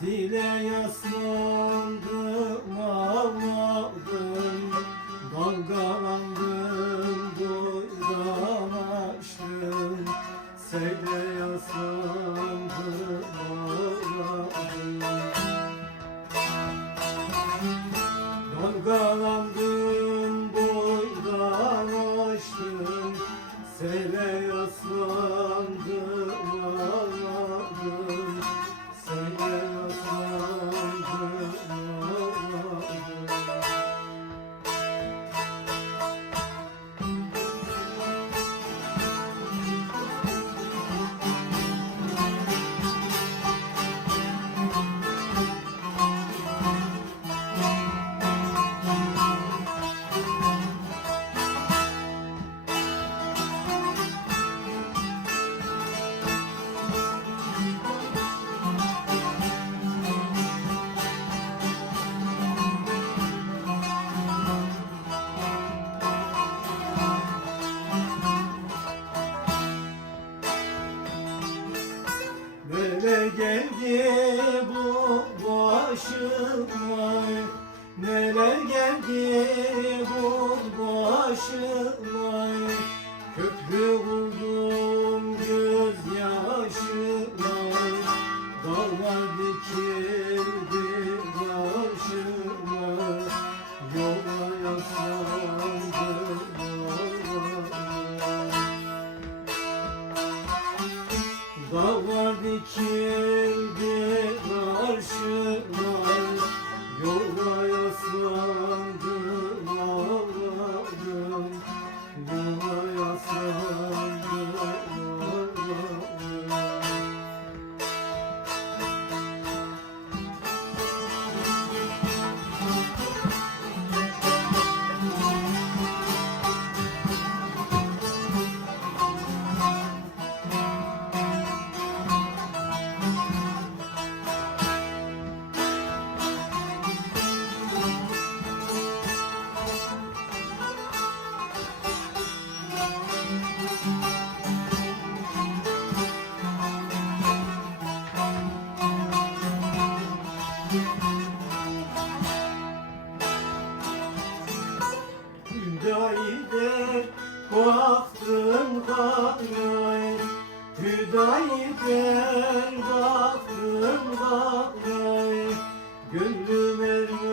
Dile yaslandım geldi bu başıma? Neler geldi bu başıma? Köprü buldum Dağlar dikildi karşıma Yola yaslandım Hüdayi'de baktım kadray Hüdayi'de baktım kadray Gönlüm ermez